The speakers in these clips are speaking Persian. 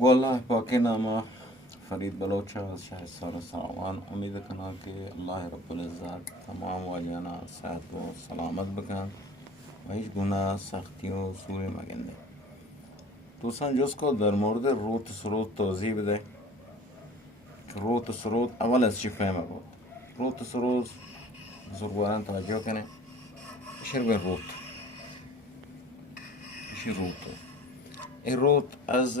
والله باقی नामा फरीद बलोच शाहसार सामान उम्मीद कना कि अल्लाह रब्बुल इज़्ज़त तमाम वाजाना सेहत व सलामत बकन و هیچ گناه سختی و سوری مگنده دوستان جز کو در مورد روت سرود توضیح بده. روت سرود اول از چی فهمه بود؟ روت سرود بزرگواران توجه کنه اشیر به روت اشی روت این روت از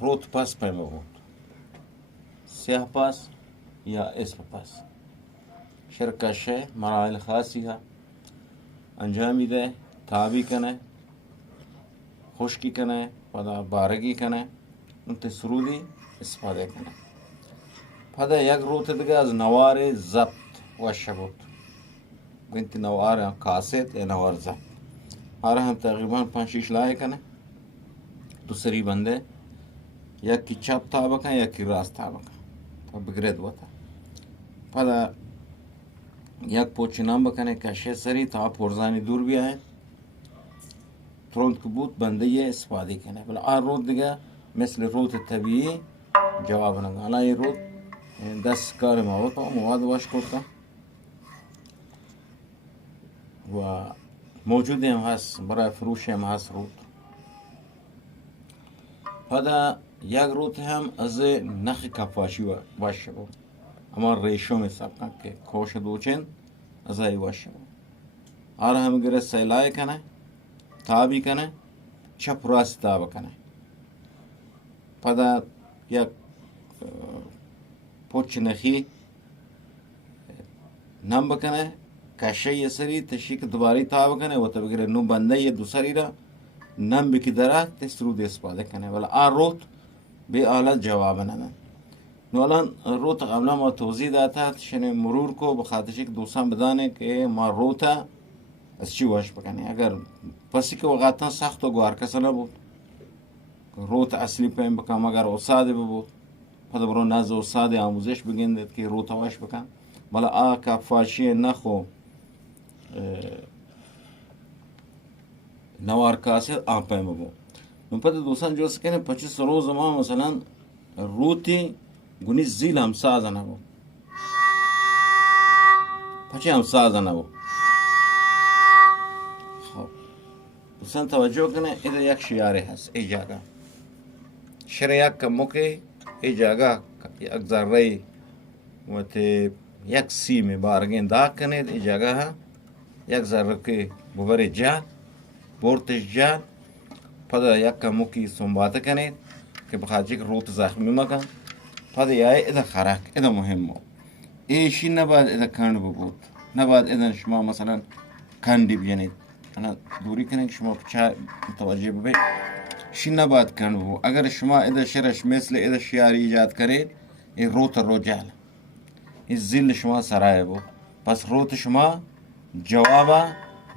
روت پس فهمه بود سیاه پس یا اسم پس شرکشه مراحل خاصی ها انجام میده تابی کنه خشکی کنه و بارگی کنه اون سرودی استفاده کنه. پدا یک روت دیگه از نوار ضبط وشه بود گنتی نوار کاسет یا نوار ضبط آره هم تقریبا 5-6 لایه کنه دوسری بنده یکی چپ تابه کنه یکی راست تابه کنه تا بگرد وطا پدا یک پوچینام بکنه کشه سری تا پرزانی دور بیاید ترند که بود بنده یه استفاده کنه بلا آن رود دیگه مثل رود طبیعی جواب نگه الان این رود دست کار مواد واش کرده و موجود هم هست برای فروش هم هست رود. پدا یک رود هم از نخ کفاشی واشه بود اما ریشم حساب کن که کوش دوچن از ای واشه بود آره هم گره سیلای کنه تابی کنه چپ راست تاب کنه پدا یک پوچ نخی نم بکنه کشه یه سری تشیک دوباری تاب کنه و تا بگیره نو بنده یه دوسری را نم بکی داره تسرود استفاده کنه ولی آن روت به آلت جواب ندن. نو الان روت قبلا ما توضیح داده شنه مرور کو بخاطرش که دوستان بدانه که ما روتا از چی واش بکنه اگر پسی که وقتا سخت و گوار کسا نبود روت اصلی پیم بکن اگر استاده بود پدا برو نزد استاد آموزش بگیندید که روت واش بکن بلا کفاشی نخو نوار کاسه پیم بود. نو پدا دوستان جو سکنه 25 روز ما مثلا روتی گونی زیل هم سازه نبود پچه هم سازه نبود. خب دوستان توجه کنه ایده یک شیاره هست ای جاگه شره یک کمو که ای جاگه یک ذره و یک سیم بارگین داغ کنید ای جاگه ها یک ذره که ببره جا بورتش جا پدا یک کمو که سنباته کنید که بخاطر که روت زخمی مکن پدا یای ایده خرک ایده مهمه ایشی نباید ایده کند بود نباید ایده شما مثلا کندی بیانید انا دوری کنید که شما چه متوجه ببید شی نباید کند بود اگر شما ایده شرش مثل ایده شیاری ایجاد کرید این روت رو جال این زیل شما سرای بود پس روت شما جواب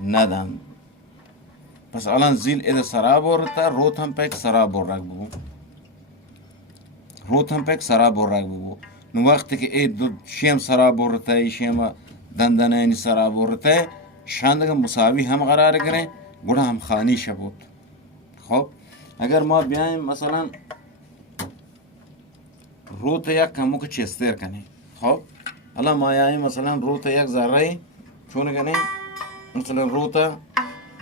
ندن پس الان زیل ایده سرا بورتا روت هم پیک سرا بورک بود روت هم پیک سرا بورک بود. نو وقتی که ای دو شیم سرا بورتا ای شیم دندانه اینی سرا بورتا شاندگم مساوی هم قرار گره گوڑا هم خانی شبود. خب اگر ما بیایم مثلا روت یک کمو که چستر کنه خب الان ما یاییم مثلا روت یک ذره چون کنه مثلا روت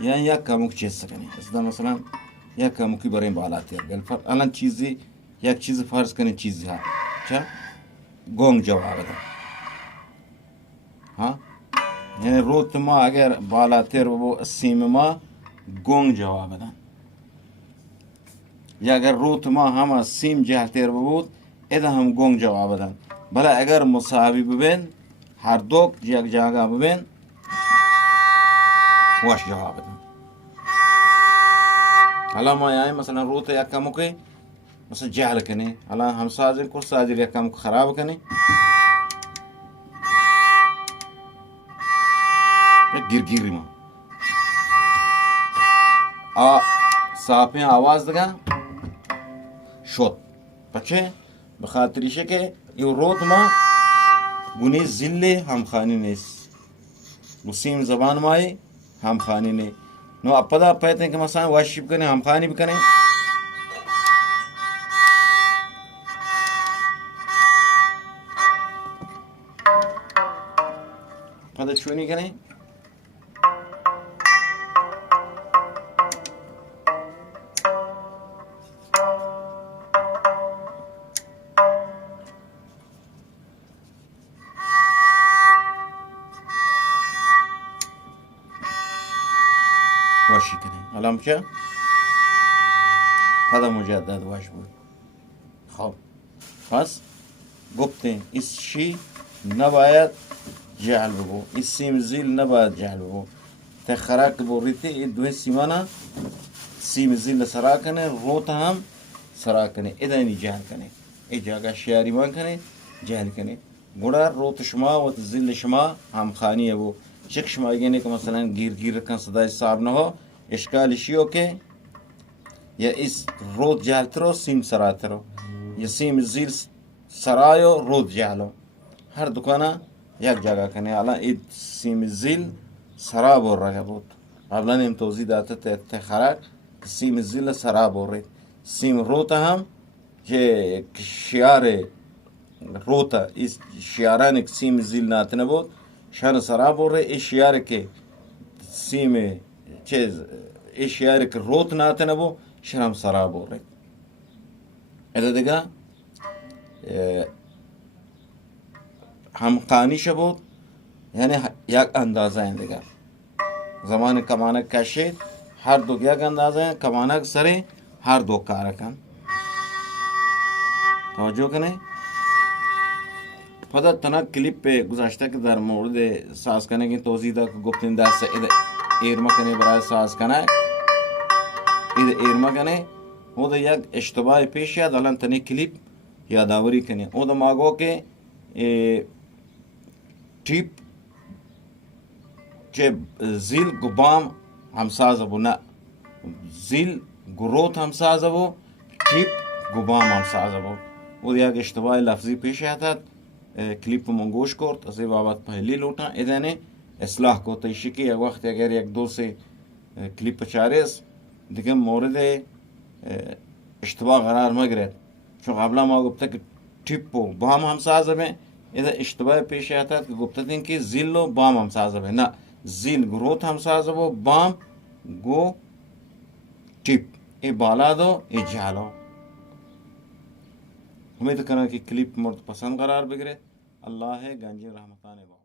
یعنی یک کمو که چست کنه اصلا مثلا یک کمو که برای بالا تیر گل الان چیزی یک چیز فرض کنه چیزی ها چه گونگ جواب ده ها یعنی روت ما اگر بالا تیر و سیم ما گونگ جواب ده یا اگر روت ما هم سیم جهت تیر بود ایده هم گونگ جواب دن بله اگر مساوی ببین هر دو یک جاگه ببین واش جواب دن. حالا ما یعنی مثلا روت یک کمو که مثلا جهل کنی حالا هم سازن کو سازی یک کمو خراب کنی گیرگیری ما صافی آواز دگه شد بچه بخاطریشه که این روت ما گونی زلی همخانی نیست مسیم زبان مایی همخانی نیست نو اپدا پیتن که مثلا واشی بکنه همخانی بکنه شونی کنه واشی کنه. الان که پدا مجدد واش بود. خب پس گفتیم ایشی نباید جعل بگو، این سیم زیل نباید جعل بگو. تخراک بوریتی این دوی سیمانا سیم زیل سرا کنه، روتا هم سرا کنه، ادانی جعل کنه. ای جاگه شیاری من کنه جعل کنه. گوڑا روت شما و زیل شما هم خانیه بو. شک شما یعنی که مثلا گیر کن صدای صاحب نه ها اشکالشی हो के या इस रोद जालतरो सीम सरातरो या सीम झील सरायो रोद जालो हर दुकाना एक जगह कने आला id सीम झील सराब और रहा बहुत अबला नेम तोजी दाते ते खराक सीम झील सराब और रहे सीम रोता हम जे शियारे रोता इस शियारानिक सीम झील नातने बहुत शान सराब और रहे इस शियारे के सीम चीज इस यार के रोत नाते ना वो शर्म सराब हो रहे ऐसा देखा हम कानी शबोत यानी एक अंदाज़ा है देखा ज़माने कमाना कैसे हर दो क्या अंदाज़ा है कमाना सरे हर दो कारकन तवज्जो करें पता तना क्लिप पे गुज़ाश्ता के दर मोड़ दे सास करने की तोज़ीदा गुप्तिंदा से एरमा कने बराए सास कना इधर एरमा कने वो तो याक इश्तबाह पेश याद अलग तने क्लिप यादावरी कने वो तो मागो के टिप चे जिल गुबाम हमसाज अबो ना जिल गुरोत हमसाज अबो टिप गुबाम हमसाज अबो वो याक इश्तबाह लफ्ज़ी पेश आता क्लिप मंगोश कोर्ट असे बाबत पहली लोटा इधने اصلاح کو تیشکی یا وقت اگر یک دو سه کلیپ چارس دیگه مورد اشتباه قرار مگیرد چون قبلا ما گفته که تیپ و بام هم سازه به اذا اشتباه پیش آتد که گفته دین که زیل و بام هم سازه به نه زیل گروت هم سازه و بام گو تیپ ای بالا دو ای جالو امید کنم که کلیپ مورد پسند قرار بگیره الله گنجی رحمتانه با